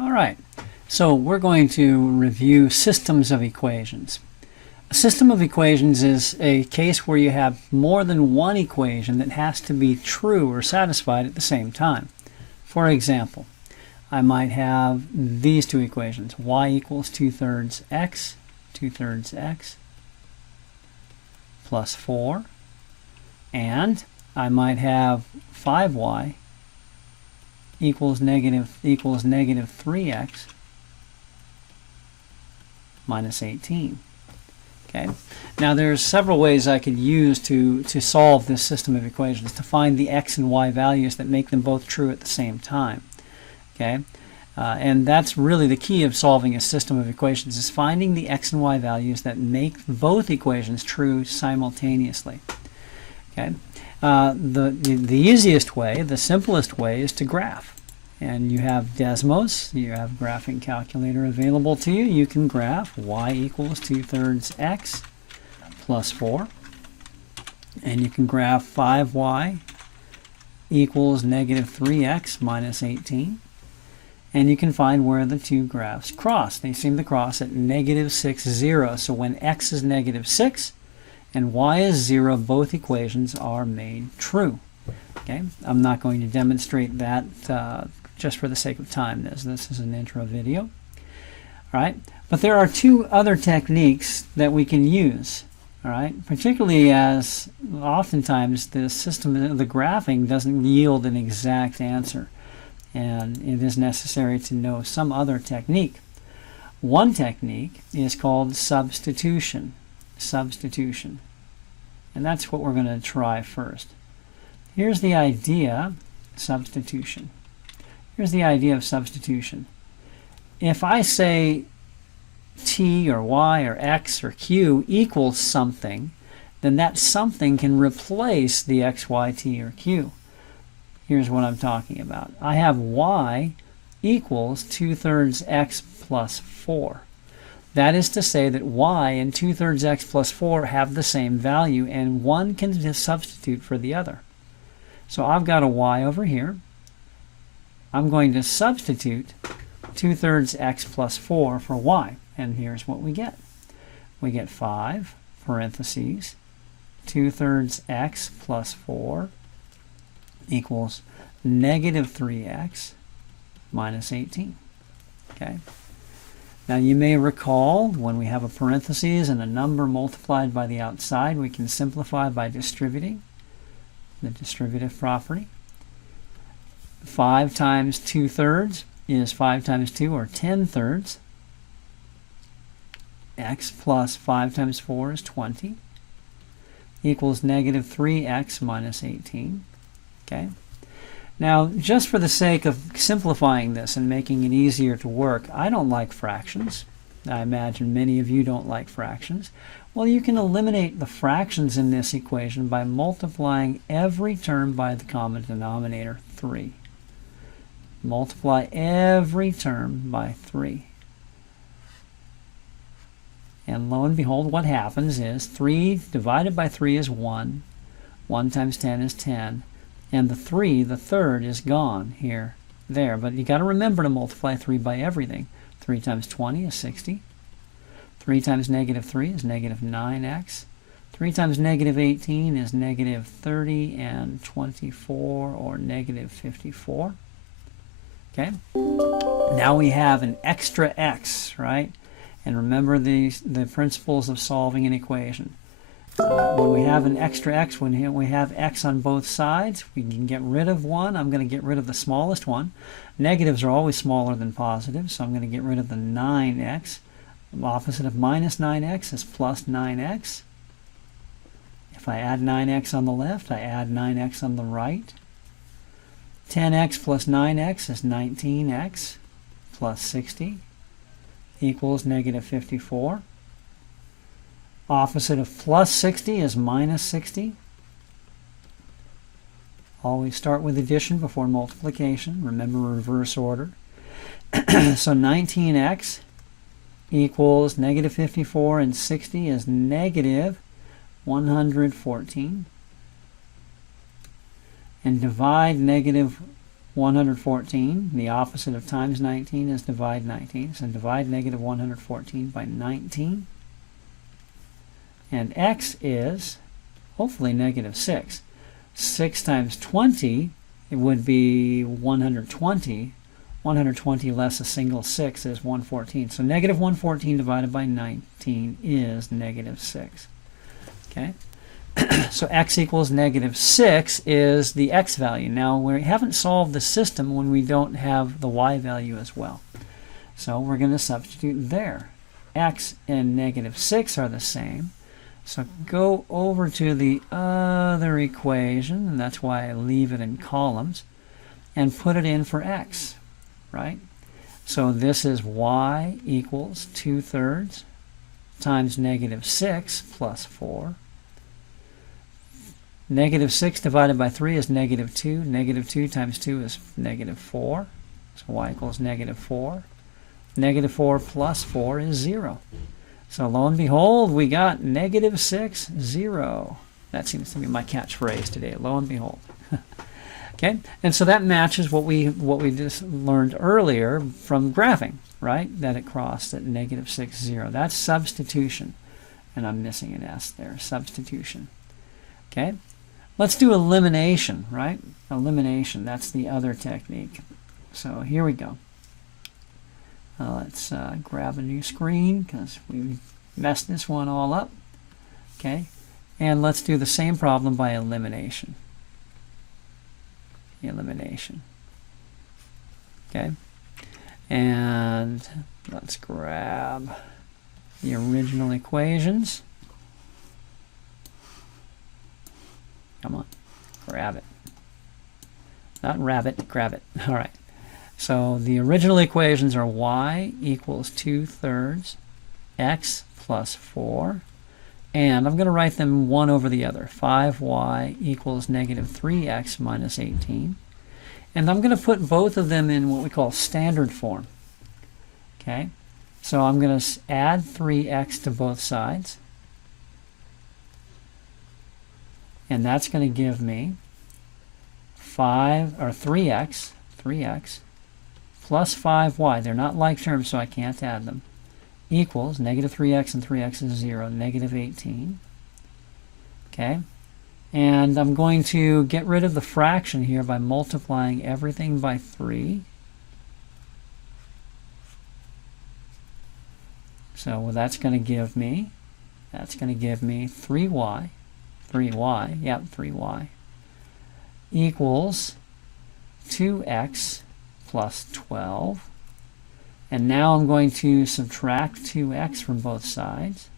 All right, so we're going to review systems of equations. A system of equations is a case where you have more than one equation that has to be true or satisfied at the same time. For example, I might have these two equations, y equals 2/3 x, 2/3 x plus 4, and I might have 5y equals negative 3x minus 18. Okay. Now there's several ways I could use to solve this system of equations, to find the x and y values that make them both true at the same time. Okay. And that's really the key of solving a system of equations, is finding the x and y values that make both equations true simultaneously. Okay. The easiest way, the simplest way, is to graph. And you have Desmos, you have graphing calculator available to you. You can graph y equals 2/3 x plus 4. And you can graph 5y equals negative 3x minus 18. And you can find where the two graphs cross. They seem to cross at negative 6, 0. So when x is negative 6 and y is 0, both equations are made true. Okay, I'm not going to demonstrate that just for the sake of time. This is an intro video. All right, but there are two other techniques that we can use. All right, particularly as oftentimes the system, the graphing, doesn't yield an exact answer, and it is necessary to know some other technique. One technique is called substitution. Substitution, and that's what we're going to try first. Here's the idea, substitution. Here's the idea of substitution. If I say t or y or x or q equals something, then that something can replace the x, y, t, or q. Here's what I'm talking about. I have y equals 2/3 x plus 4. That is to say that y and 2/3 x plus 4 have the same value, and one can just substitute for the other. So I've got a y over here. I'm going to substitute 2/3 x plus 4 for y, and here's what we get. We get 5 parentheses 2/3 x plus 4 equals negative 3x minus 18. Okay. Now you may recall when we have a parentheses and a number multiplied by the outside, we can simplify by distributing, the distributive property. 5 times 2/3 is 5 times 2, or 10/3. X plus 5 times 4 is 20, equals negative 3x minus 18. Okay. Now, just for the sake of simplifying this and making it easier to work, I don't like fractions. I imagine many of you don't like fractions. Well, you can eliminate the fractions in this equation by multiplying every term by the common denominator, 3. Multiply every term by 3. And lo and behold, what happens is 3 divided by 3 is 1. 1 times 10 is 10. And the 3, the third, is gone here, there. But you got to remember to multiply 3 by everything. 3 times 20 is 60. 3 times negative 3 is negative 9x. 3 times negative 18 is negative 30, and 24, or negative 54. Okay. Now we have an extra x, right? And remember the principles of solving an equation. When we have an extra x, when we have x on both sides, we can get rid of one. I'm going to get rid of the smallest one. Negatives are always smaller than positives, so I'm going to get rid of the 9x. The opposite of minus 9x is plus 9x. If I add 9x on the left, I add 9x on the right. 10x plus 9x is 19x plus 60 equals negative 54. Opposite of plus 60 is minus 60. Always start with addition before multiplication. Remember reverse order. So 19x equals negative 54, and 60 is negative 114. And divide negative 114. The opposite of times 19 is divide 19. So divide negative 114 by 19. And x is, hopefully, negative 6. 6 times 20, it would be 120. 120 less a single 6 is 114. So negative 114 divided by 19 is negative 6. Okay? So x equals negative 6 is the x value. Now, we haven't solved the system when we don't have the y value as well. So we're going to substitute there. X and negative 6 are the same. So go over to the other equation, and that's why I leave it in columns, and put it in for x, right? So this is y equals 2/3 times negative 6 plus 4. Negative 6 divided by 3 is negative 2. Negative 2 times 2 is negative 4. So y equals negative 4. Negative 4 plus 4 is 0. So lo and behold, we got negative 6, 0. That seems to be my catchphrase today, lo and behold. Okay, and so that matches what we just learned earlier from graphing, right? That it crossed at negative 6, 0. That's substitution. And I'm missing an S there, substitution. Okay, let's do elimination, right? Elimination, that's the other technique. So here we go. Let's grab a new screen because we messed this one all up. Okay, and let's do the same problem by elimination. Elimination. Okay, and let's grab the original equations. Come on, grab it. Not rabbit, grab it. All right. So the original equations are y equals 2/3 x plus 4. And I'm going to write them one over the other. 5y equals negative 3x minus 18. And I'm going to put both of them in what we call standard form. Okay? So I'm going to add 3x to both sides. And that's going to give me 3x plus 5y. They're not like terms, so I can't add them. Equals negative 3x and 3x is 0, negative 18. Okay? And I'm going to get rid of the fraction here by multiplying everything by 3. So that's going to give me 3y equals 2x plus 12. And now I'm going to subtract 2x from both sides.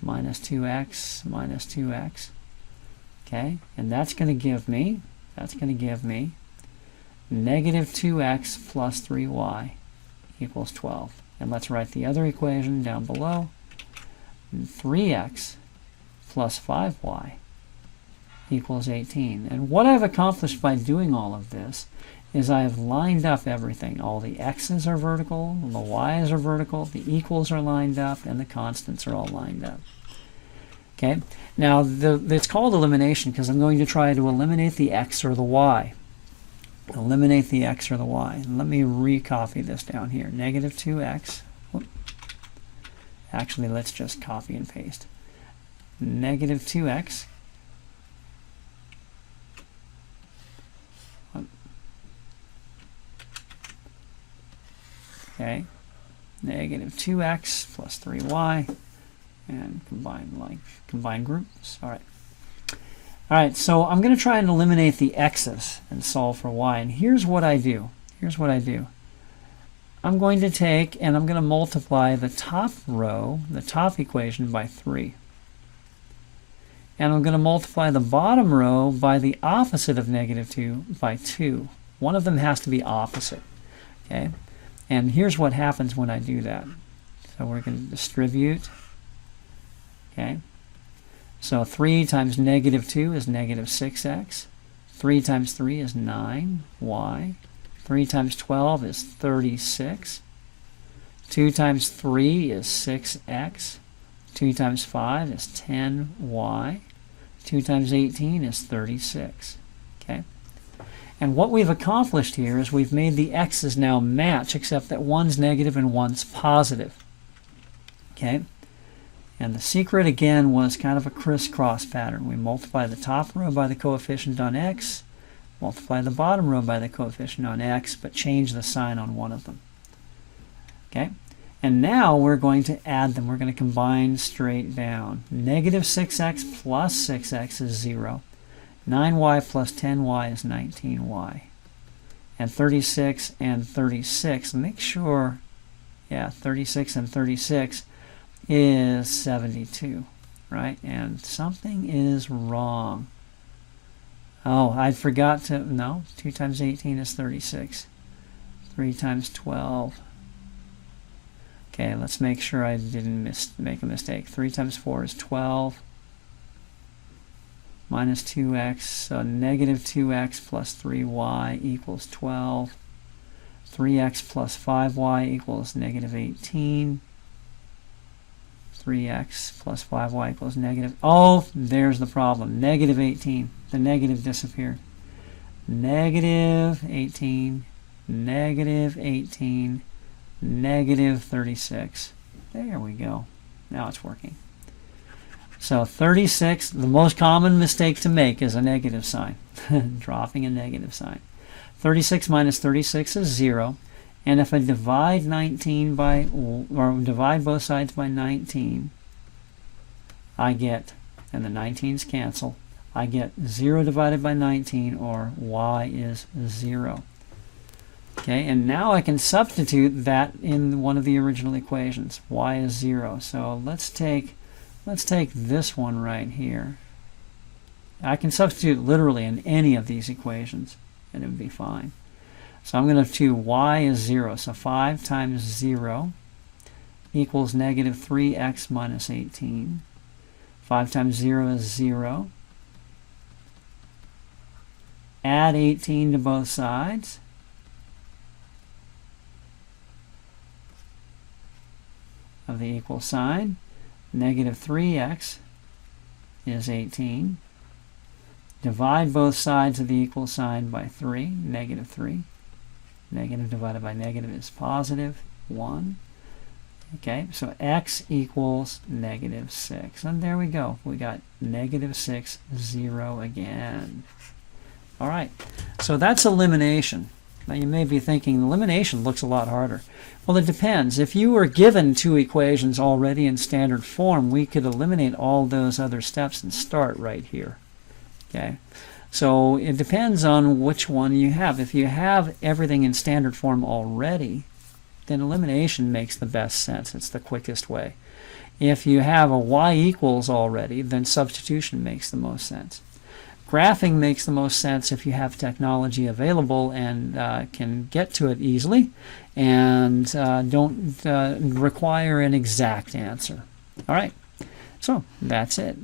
Minus 2x minus 2x. Okay, and that's going to give me negative 2x plus 3y equals 12. And let's write the other equation down below. 3x plus 5y equals 18. And what I've accomplished by doing all of this is I have lined up everything. All the x's are vertical, the y's are vertical, the equals are lined up, and the constants are all lined up. Okay, now it's called elimination because I'm going to try to eliminate the x or the y. Eliminate the x or the y. And let me recopy this down here. Negative 2x. Actually, let's just copy and paste. Negative 2x. Okay, negative 2x plus 3y, and combine groups. All right, so I'm going to try and eliminate the x's and solve for y. And here's what I do. I'm going to take and I'm going to multiply the top row, the top equation, by 3. And I'm going to multiply the bottom row by the opposite of negative 2 by 2. One of them has to be opposite. Okay. And here's what happens when I do that. So we're going to distribute. Okay. So 3 times negative 2 is negative 6x. 3 times 3 is 9y. 3 times 12 is 36. 2 times 3 is 6x. 2 times 5 is 10y. 2 times 18 is 36. Okay. And what we've accomplished here is we've made the x's now match, except that one's negative and one's positive. Okay? And the secret, again, was kind of a crisscross pattern. We multiply the top row by the coefficient on x, multiply the bottom row by the coefficient on x, but change the sign on one of them. Okay? And now we're going to add them. We're going to combine straight down. Negative 6x plus 6x is 0. 9y plus 10y is 19y. And 36 and 36, make sure, yeah, 36 and 36 is 72, right? And something is wrong. Oh, I forgot to, no, 2 times 18 is 36. 3 times 12. Okay, let's make sure I didn't make a mistake. 3 times 4 is 12. Minus 2x, so negative 2x plus 3y equals 12. 3x plus 5y equals negative 18. 3x plus 5y equals negative. Oh, there's the problem. Negative 18. The negative disappeared. Negative 18. Negative 18. Negative 36. There we go. Now it's working. So 36, the most common mistake to make is a negative sign. Dropping a negative sign. 36 minus 36 is 0. And if I divide 19 by, or divide both sides by 19, I get, and the 19s cancel, I get 0 divided by 19, or y is 0. Okay, and now I can substitute that in one of the original equations. Y is 0. So let's take this one right here. I can substitute literally in any of these equations, and it would be fine. So I'm going to do y is 0. So 5 times 0 equals negative 3x minus 18. 5 times 0 is 0. Add 18 to both sides. Of the equal sign. Negative 3x is 18. Divide both sides of the equal sign by 3, negative 3. Negative divided by negative is positive 1. Okay, so x equals negative 6. And there we go. We got negative 6, 0 again. All right, so that's elimination. Now you may be thinking, elimination looks a lot harder. Well, it depends. If you were given 2 equations already in standard form, we could eliminate all those other steps and start right here. Okay, so it depends on which one you have. If you have everything in standard form already, then elimination makes the best sense. It's the quickest way. If you have a y equals already, then substitution makes the most sense. Graphing makes the most sense if you have technology available and can get to it easily and don't require an exact answer. All right, so that's it.